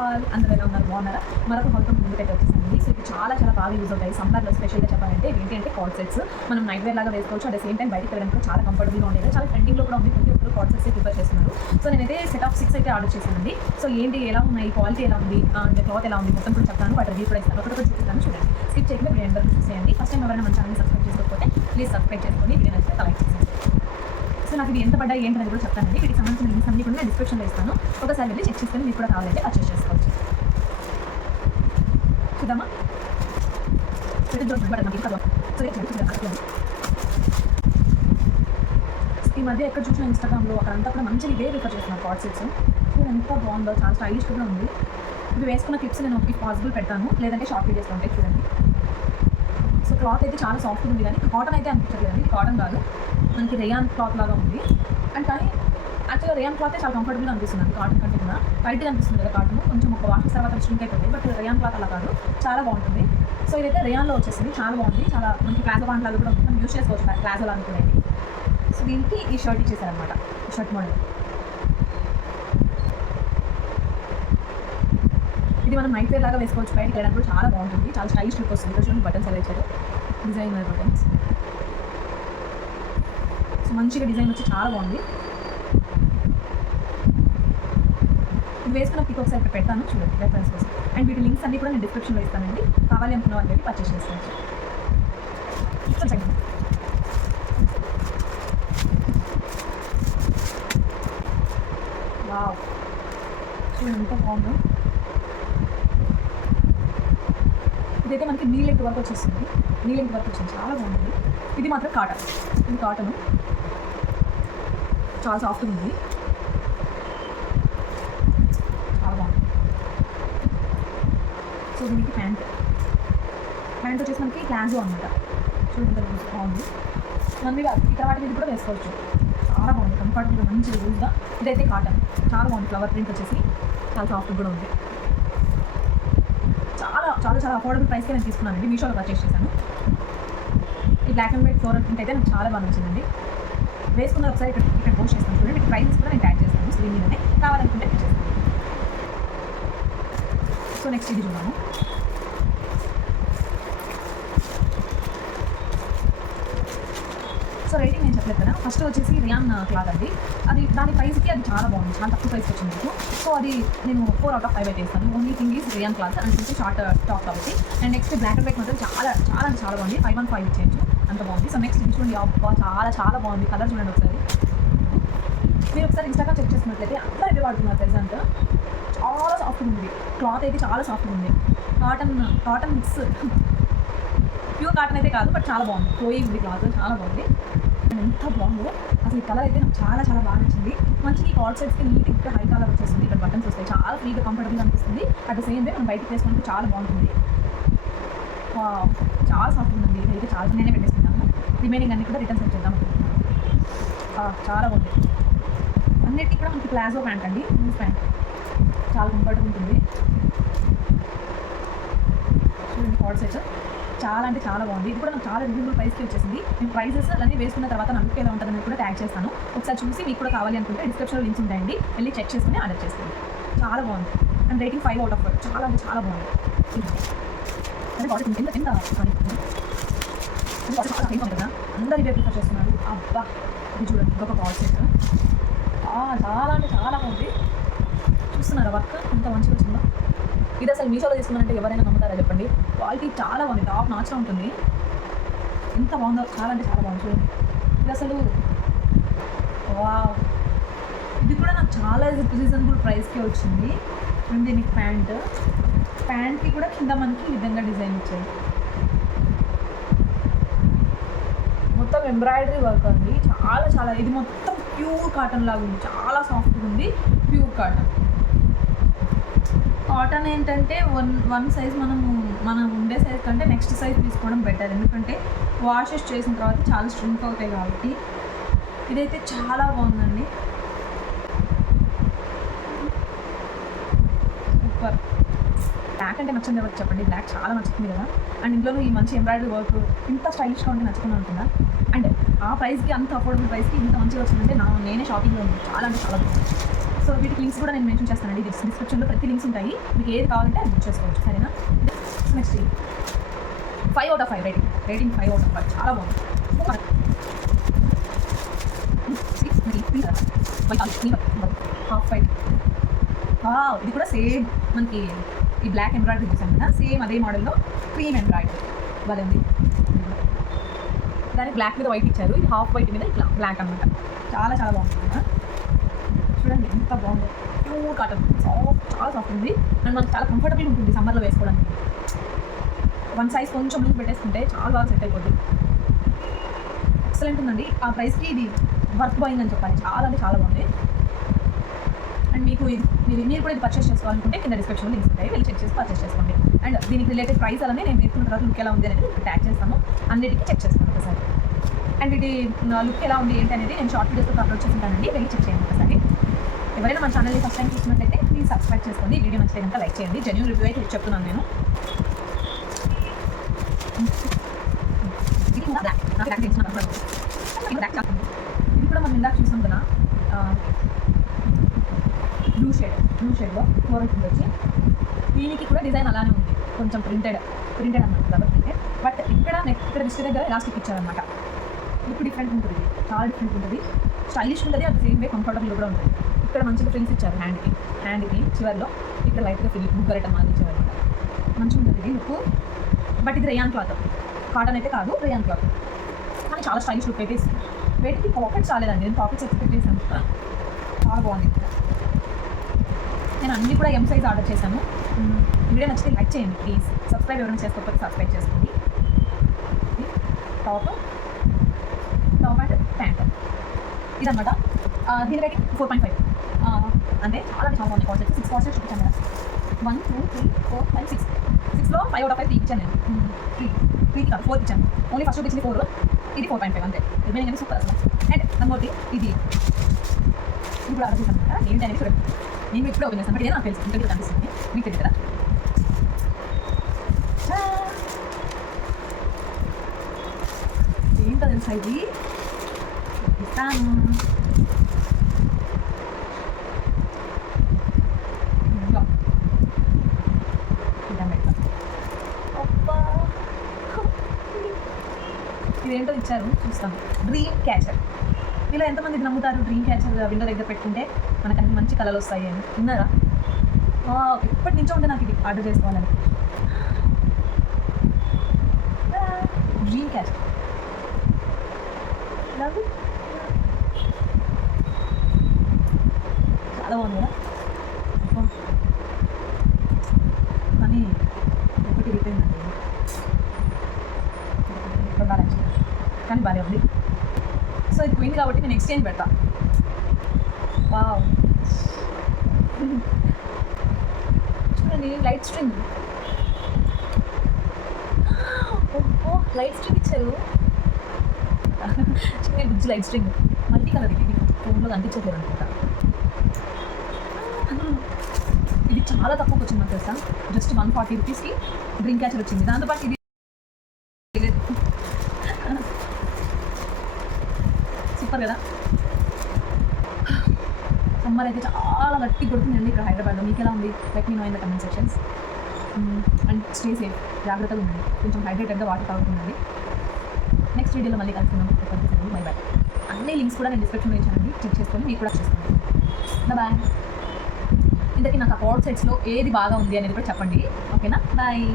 All అందరూ ఎలా ఉన్నారు, బాగున్నారా? మరొక హౌల్తో ముందుకైతే వచ్చేసింది. సో ఇది చాలా చాలా బాగా యూజ్ అవుతాయి సమ్మర్లో. స్పెషల్గా చెప్పాలంటే ఏంటి అంటే కార్డ్ సెట్స్ మనం నైట్ వేర్ లాగా వేసుకోవచ్చు. అట్ ద సేమ్ టైం బయటకు వెళ్ళడానికి చాలా కంఫర్టబుల్గా ఉండేది. చాలా ట్రెండింగ్లో కూడా ఉంది. ప్రతి ఒక్కరు కార్డ్ సెట్స్ ప్రిఫర్ చేస్తున్నారు. సో నేనైతే సెట్ ఆఫ్ 6 అయితే ఆర్డర్ చేశానండి. సో ఏంటి ఎలా ఉన్నాయి, క్వాలిటీ ఎలా ఉంది, అంటే క్లాత్ ఎలా ఉంది మొత్తం కూడా చెప్తాను. వాటి రివ్యూ కూడా ఇస్తాను. ఒకటి చూపిస్తాను, చూడండి. స్కిప్ చేయకుండా వీడియో ఎండ్ చూసేయండి. ఫస్ట్ టైం ఎవరైనా మన ఛానల్ని సబ్స్క్రైబ్ చేసుకోకపోతే ప్లీజ్ సబ్స్క్రైబ్ చేసుకొని వీడియో నచ్చితే లైక్ చేసేయండి. సో నాకు ఇది ఎంత పడ్డా ఏంటనేది కూడా చెప్తానండి. వీటికి సంబంధించిన లింక్స్ అన్ని కూడా నేను డిస్క్రిప్షన్లో ఇస్తాను. ఒకసారి వెళ్ళి చెక్ చేసుకొని మీకు కూడా కావాలంటే పర్చేస్ చేసుకోవచ్చు. చూద్దామా? ఈ మధ్య ఎక్కడ చూసిన ఇన్స్టాగ్రామ్లో అక్కడంతా కూడా మంచిగా ఇవే రిఫర్ చేస్తున్నాను కార్డ్ సెట్స్. ఇది ఎంత బాగుందో, చాలా స్టైలిష్ కూడా ఉంది. ఇవి వేసుకున్న క్లిప్స్ నేను ఒక పాసిబుల్ పెడతాను, లేదంటే షార్ట్ వీడియోస్ ఉంటాయి చూడండి. సో క్లాత్ అయితే చాలా సాఫ్ట్గా ఉంది, కానీ కాటన్ అయితే అనిపించట్లేదండి. కాటన్ కాదు, మనకి రేయాన్ క్లాత్ లాగా ఉంది. అండ్ కానీ యాక్చువల్గా రేయాన్ క్లాతే చాలా కంఫర్టబుల్గా అనిపిస్తుంది. కాటన్ కంటే కూడా టైట్గా అనిపిస్తుంది కదా కాటన్. కొంచెం ఒక వాష్ తర్వాత స్ట్రింక్ అయిపోతుంది. బట్ రేయాన్ క్లాత్ అలా కాదు, చాలా బాగుంటుంది. సో ఇదైతే రేయాన్లో వచ్చేసింది, చాలా బాగుంది. చాలా మనకి ప్లాజో ప్యాంట్ లాగా కూడా మనం యూస్ చేసుకోవచ్చు, ప్లాజో లాగా కూడా. సో దీనికి ఈ షర్ట్ ఇచ్చేసారనమాట, ఈ షర్ట్ మోడల్. ఇది మనం నైట్ వేర్ లాగా వేసుకోవచ్చు, బయటకి వెళ్ళడానికి కూడా చాలా బాగుంటుంది. చాలా స్టైలిష్ లుక్ వస్తుంది. ఇక్కడ చూడండి బటన్స్ ఎలా ఇచ్చారు, డిజైనర్ బటన్స్. సో మంచిగా డిజైన్ వచ్చి చాలా బాగుంది. ఇది వేసుకున్న పిక్ ఒకసారి ఇక్కడ పెడతాను చూడండి రెఫరెన్స్ కోసం. అండ్ వీటి లింక్స్ అన్ని కూడా నేను డిస్క్రిప్షన్లో ఇస్తానండి. కావాలి అనుకున్న వాళ్ళు వెళ్ళి పర్చేస్ చేసుకోవచ్చు. వావ్, చూడండి ఎంత బాగుందో. ఇదైతే మనకి నీ లెంత్ వరకు వచ్చేస్తుంది, నీ లెంత్ వరకు వచ్చింది, చాలా బాగుంది. ఇది మాత్రం కాటన్, ఇది కాటన్, చాలా సాఫ్ట్గా ఉంది, చాలా బాగుంది. సో దీనికి ప్యాంట్ వచ్చేసి మనకి ప్లాజో అనమాట. చూడండి బాగుంది. మన మీద ఇతర వాటి మీద కూడా వేసుకోవచ్చు, చాలా బాగుంది, కంఫర్టబుల్గా మంచిగా లూజ్గా. ఇదైతే కాటన్, చాలా బాగుంది. ఫ్లవర్ ప్రింట్ వచ్చేసి చాలా సాఫ్ట్గా కూడా ఉంది. చాలా చాలా చాలా అఫోర్డబుల్ ప్రైస్కే నేను తీసుకున్నానండి. మీషోలో పర్చేస్ చేశాను. ఈ black and white floral print అయితే నాకు చాలా బాగా నచ్చిందండి. వేసుకున్న ఒకసారి ఇక్కడ పోస్ట్ చేస్తాను చూడండి. వీటి ప్రైసెస్ కూడా నేను ట్యాగ్ చేస్తాను స్క్రీన్ మీదనే, కావాలనుకుంటే చేస్తాను. సో నెక్స్ట్ ఇది చూద్దాము. సో రేటింగ్ నేను చెప్పలేదు కదా, ఫస్ట్ వచ్చేసి రియాన్ క్లాత్ అండి. అది దాని ప్రైస్కి అది చాలా బాగుంది, చాలా తక్కువ ప్రైస్కి వచ్చింది మీకు. సో అది నేను 4 out of 5 అయితే ఇస్తాను. Only thing is rayon cloth and కొంచెం షార్ట్ టాప్ కాబట్టి. And next black and white మాత్రం చాలా చాలా అంటే చాలా బాగుంది. 5/5 ఇచ్చేయచ్చు, అంత బాగుంది. సో నెక్స్ట్ ఇది చూడండి, అబ్బా చాలా చాలా బాగుంది. కలర్ చూడండి ఒకసారి. మీరు ఒకసారి ఇన్స్టాగ్రామ్ చెక్ చేసినట్లయితే అందరూ ఇవే వాడుతున్నారు ప్రెజెంట్. చాలా సాఫ్ట్గా ఉంది, క్లాత్ అయితే చాలా సాఫ్ట్గా ఉంది. కాటన్ మిక్స్, ప్యూర్ కాటన్ అయితే కాదు, బట్ చాలా బాగుంది. ఫ్లోయింగ్ ఉంది క్లాత్, చాలా బాగుంది. ఎంత బాగుందో అసలు. ఈ కలర్ అయితే నాకు చాలా చాలా బాగా నచ్చింది. మంచి ఈ కార్డ్ సెట్స్కి నీట్గా హై కలర్ వచ్చేస్తుంది. ఇక్కడ బటన్స్ వస్తాయి, చాలా ఫ్రీగా కంఫర్టబుల్గా అనిపిస్తుంది. అట్ ద సేమ్ డే మనం బయటకు వేసుకోవడానికి చాలా బాగుంటుంది. చాలా సాఫ్ట్గా ఉంది. ఇది అయితే చాలా నేనే పెట్టేస్తున్నాను. రిమైనింగ్ అన్ని కూడా రిటర్న్ సెట్ చేద్దాం. చాలా బాగుంది. అన్నిటికీ కూడా మనకి ప్లాజో ప్యాంట్ అండి, లూజ్ ప్యాంట్, చాలా కంఫర్టబుల్ ఉంటుంది. చూడండి కార్డ్ సెట్ చాలా అంటే చాలా బాగుంది. ఇది కూడా నాకు చాలా రీజనబుల్ ప్రైస్కి వచ్చేసింది. నేను ప్రైసెస్ అలానే వేసుకున్న తర్వాత నాకు ఎలా ఉంటుందని కూడా ట్యాగ్ చేస్తాను. ఒకసారి చూసి మీకు కూడా కావాలి అనుకుంటే డిస్క్రిప్షన్లో లింక్స్ ఉంటాయండి, వెళ్ళి చెక్ చేసుకుని ఆర్డర్ చేసుకోండి. చాలా బాగుంది. అండ్ రేటింగ్ 5 out of 5, చాలా అంటే చాలా బాగుంది. అదే బాడీ ఎంత కదా, అందరు ఇవే ప్రిఫర్ చేస్తున్నారు. అబ్బా ఇది చూడండి, ఇంకొక కార్డ్ సెట్ చాలా అంటే చాలా బాగుంది. చూస్తున్నారా వర్క్ ఎంత మంచిగా వచ్చిందో. ఇది అసలు మీషోలో తీసుకున్నారంటే ఎవరైనా నమ్ముతారా చెప్పండి. క్వాలిటీ చాలా బాగుంది, టాప్ నాచ్లో ఉంటుంది. ఎంత బాగుందో, చాలా అంటే చాలా బాగుంది. చూడండి ఇది అసలు వావ్. ఇది కూడా నాకు చాలా రీజనబుల్ ప్రైస్కే వచ్చింది. అండ్ దీనికి ప్యాంట్కి కూడా కింద మనకి ఈ విధంగా డిజైన్ ఇచ్చాయి. మొత్తం ఎంబ్రాయిడరీ వర్క్ అండి, చాలా చాలా. ఇది మొత్తం ప్యూర్ కాటన్ లాగా ఉంది, చాలా సాఫ్ట్గా ఉంది. Pure cotton. కాటన్ ఏంటంటే వన్ సైజ్ మనం ఉండే సైజ్ కంటే నెక్స్ట్ సైజ్ తీసుకోవడం బెటర్. ఎందుకంటే వాషెస్ చేసిన తర్వాత చాలా స్ట్రింక్ అవుతాయి కాబట్టి. ఇదైతే చాలా బాగుందండి, సూపర్. బ్లాక్ అంటే నచ్చింది ఎవరికి చెప్పండి, బ్లాక్ చాలా నచ్చుతుంది కదా. అండ్ ఇంట్లోనూ ఈ మంచి ఎంబ్రాయిడరీ వర్క్ ఇంత స్టైలిష్గా ఉంటే నచ్చుకుని అనుకున్నా. అండ్ ఆ ప్రైస్కి, అంత అఫోర్డబుల్ ప్రైస్కి ఇంత మంచిగా వచ్చిందంటే నేనే షాపింగ్లో ఉంది. చాలా అంటే చాలా బాగుంది. సో వీటికి లింక్స్ కూడా నేను మెన్షన్ చేస్తానండి. డిస్క్రిప్షన్లో ప్రతి లింక్స్ ఉంటాయి, మీకు ఏది కావాలంటే అది బుక్ చేసుకోవచ్చు. సరేనా? Next 5 out of 5 rating 5 out of 5 చాలా బాగుంది. హాఫ్ వైట్, ఇది కూడా సేమ్ మనకి ఈ బ్లాక్ ఎంబ్రాయిడరీ చూసాను కదా, సేమ్ అదే మోడల్లో క్రీమ్ ఎంబ్రాయిడరీ భలే ఉంది. దానికి బ్లాక్ మీద వైట్ ఇచ్చారు, ఇది హాఫ్ వైట్ మీద ఇట్లా బ్లాక్ అనమాట. చాలా చాలా బాగుంటుంది కదా, చూడండి ఎంత బాగుంది. ప్యూర్ కాటన్, చాలా సాఫ్ట్ ఉంది అండ్ మనకు చాలా కంఫర్టబుల్ ఉంటుంది సమ్మర్లో వేసుకోవడానికి. వన్ సైజ్ కొంచెం లూజ్ పెట్టేసుకుంటే చాలా బాగా సెట్ అయిపోతుంది. ఎక్సలెంట్ ఉందండి. ఆ ప్రైస్కి ఇది వర్త్ బాయింగ్ అని చెప్పాలి. చాలా అంటే చాలా బాగుంది. అండ్ మీకు ఇది మీరు కూడా ఇది పర్చేస్ చేసుకోవాలనుకుంటే కింద డిస్క్రిప్షన్లో లింక్స్ ఉంటాయి, వెళ్ళి చెక్ చేసి పర్చేస్ చేసుకోండి. అండ్ దీనికి రిలేటెడ్ ప్రైస్ అలానే నేను వేసుకున్న తర్వాత లుక్ ఎలా ఉంది అనేది ట్యాగ్ చేస్తాను, అన్నిటికీ చెక్ చేసుకోండి ఒకసారి. అండ్ ఇది లుక్ ఎలా ఉంది ఏంటి అనేది నేను షార్ట్ వీడియోస్తో అప్లోడ్ చేస్తుంటానండి, వెళ్ళి చెక్ చేయండి ఒకసారి. ఎవరైనా మన ఛానల్ని ఫస్ట్ టైం చూసినట్టయితే ప్లీజ్ సబ్స్క్రైబ్ చేసుకోండి. వీడియో నచ్చితే కనుక లైక్ చేయండి. జెన్యూన్ రివ్యూ అయితే చెప్తున్నాను నేను. ఇది కూడా మనం ఇందాక చూసాం కదా, బ్లూ షేడ్లో ఫ్లోరల్ ప్రింట్ వచ్చి, దీనికి కూడా డిజైన్ అలానే ఉంది, కొంచెం ప్రింటెడ్ అన్నమాట కాబట్టి. బట్ ఇక్కడ రిస్ట్ దగ్గర ఎలాస్టిక్ ఇచ్చారనమాట. ఇప్పుడు డిఫరెంట్ ఉంటుంది, చాలా డిఫరెంట్ ఉంటుంది, స్టైలిష్ ఉంటుంది, అది సేమ్ వే కంఫర్టబుల్ కూడా ఉంటుంది. ఇక్కడ మంచిగా ఫ్రిల్స్ ఇచ్చారు హ్యాండ్కి చివరిలో, ఇక్కడ లైట్గా ముగ్గరటం మాది ఇచ్చారనమాట. మంచిగా ఉంటుంది ఇది లుక్. బట్ ఇది రేయాన్ క్లాత్, కాటన్ అయితే కాదు, రేయాన్ క్లాత్, కానీ చాలా స్టైలిష్ లుక్ అయితే ఇస్తుంది. వీటికి పాకెట్స్ రాలేదండి, నేను పాకెట్స్ ఎక్స్పెక్ట్ చేశాను. చాలా బాగుంది. నేను అన్నీ కూడా ఎం సైజ్ ఆర్డర్ చేశాను. వీడియో నచ్చితే లైక్ చేయండి ప్లీజ్. సబ్స్క్రైబ్ ఎవరైనా చేసుకోకపోతే సబ్స్క్రైబ్ చేసుకోండి. టాప్ అండ్ ప్యాంట్ ఇదన్నమాట. దీని రేటింగ్ 4.5. అంటే చాలా బాగుంది. కాన్సెప్ట్ 6 కాన్సెప్ట్ చూపించాను కదా, 1 2 3 4 5 6. 6లో 5 out of 5 ఇచ్చాను నేను. 3 కాదు 4 ఇచ్చాను. ఓన్లీ ఫస్ట్ ఇచ్చింది 4, ఇది 4.5 అంతే. రిమైనింగ్ అనేది సూపర్ అసలు. అండ్ నమ్మోటి ఇది ఇప్పుడు ఆర్డర్ చేశాను కదా, ఏంటి అనేది చూడండి. నేను ఇప్పుడు ఓపెన్ చేస్తాను, బట్ ఇదే నాకు తెలుసు, ఇంకా కనిపిస్తుంది మీకు తెలియదు కదా. ఏంటో తెలుసా ఇది, ఇస్తాను. ఇదేంటో ఇచ్చారు, చూస్తాను. Dream catcher. ఇలా ఎంతమంది నమ్ముతారు డ్రీమ్ క్యాచర్ విండో దగ్గర పెట్టుకుంటే మనకు అన్ని మంచి కలర్లు వస్తాయి అని? విన్నారా? ఎప్పటి నుంచో ఉంటే నాకు ఇది ఆర్డర్ చేసుకోవాలని. డ్రీమ్ క్యాచర్ చాలా బాగుంది కదా, కానీ ఒకటి రిపోయిందండి, కానీ బాగా ఉంది. సో ఇది పోయింది కాబట్టి నేను ఎక్స్చేంజ్ పెడతా. వావ్, చూడండి లైట్ స్ట్రింగ్. లైట్ స్ట్రింగ్ ఇచ్చారు, చిన్న బుజ్జి లైట్ స్ట్రింగ్, మల్టీ కలర్. ఇది ఫోన్లో కనిపించట్లేదు అనుకుంటా. ఇది చాలా తక్కువకి వచ్చింది నాకు తెలుసా, జస్ట్ 140 రూపీస్కి డ్రీమ్ క్యాచర్ వచ్చింది. దాంతోపాటు ఇది సూపర్ కదా. సమ్మర్ అయితే చాలా గట్టి కొడుతుందండి ఇక్కడ హైదరాబాద్లో. మీకు ఎలా ఉంది? Let me know in the comment sections. And stay safe, జాగ్రత్తగా ఉండండి, కొంచెం హైడ్రేటెడ్గా వాటర్ తాగుతుందండి. నెక్స్ట్ వీడియోలో మళ్ళీ కలుసుకుందాం. Bye bye. అన్ని లింక్స్ కూడా నేను డిస్క్రిప్షన్లో ఇచ్చానండి, చెక్ చేసుకొని మీకు కూడా చేసుకోండి. బాయ్. ఇంతకీ నాకు ఆ కోడ్ సెట్స్లో ఏది బాగా ఉంది అనేది కూడా చెప్పండి, ఓకేనా? బాయ్.